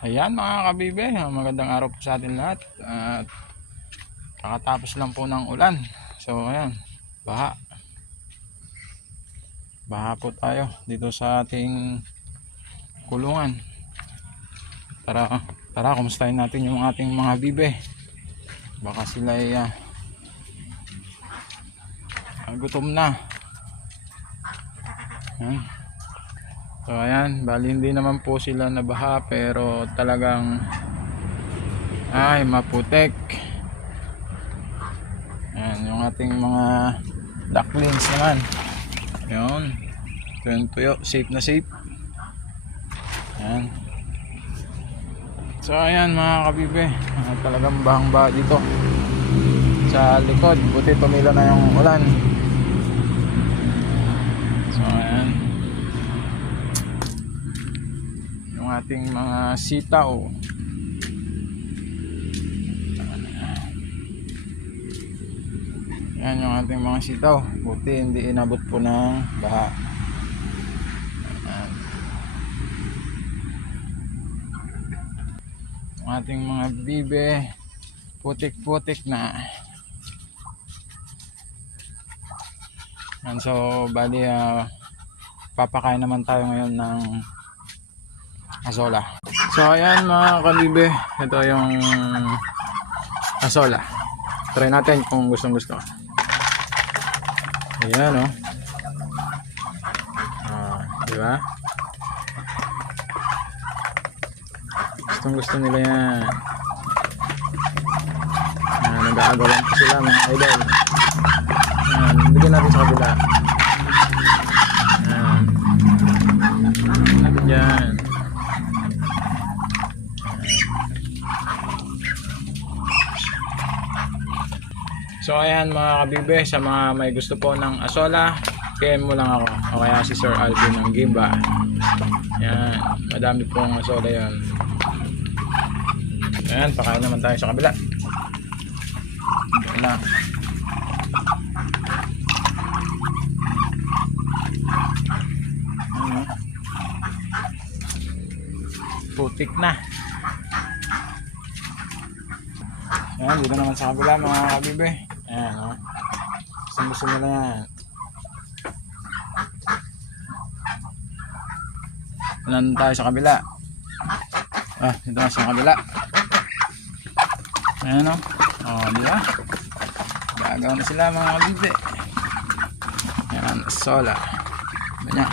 Ayan mga kabibe, magandang araw po sa atin lahat. At kakatapos lang po ng ulan. So ayan, baha. Baha po tayo dito sa ating kulungan. Tara, kumustahin natin yung ating mga bibe. Baka sila ay gutom na. Ayan. So ayan, bali hindi naman po sila nabaha pero talagang ay maputek. Ayan yung ating mga ducklings naman. Ayan, tuyo, safe na safe. Ayan. So ayan mga kabibe, talagang bahang-baha dito sa likod, buti tumila na yung ulan. So ayan yung ating mga sitaw. Yan yung ating mga sitaw, buti hindi inabot po ng baha. Ayan. Yung ating mga bibe putik-putik na. And so bali papakain naman tayo ngayon ng asola. So ayan mga kabibe, ito yung asola. Try natin kung gustong gusto. Ayan o. Diba? Gustong gusto nila yan. Nag-aagawan pa sila mga idol. Bigyan natin sa kabila. Bigyan natin dyan. So ayan mga kabibe, sa mga may gusto po ng asola, PM mo lang ako o kaya si Sir Alvin ng Gimba. Yan, madami pong asola yan. Ayan, pakain naman tayo sa kabila. Wala. Putik na. Ayan, dito naman sa kabila mga kabibe. Ayan o. Gusto nila yan. Ulan tayo sa kabila. Dito na sa kabila. Ayan o. Diba? Gagawa na sila mga kabibe. Ayan, sola. Ganyan.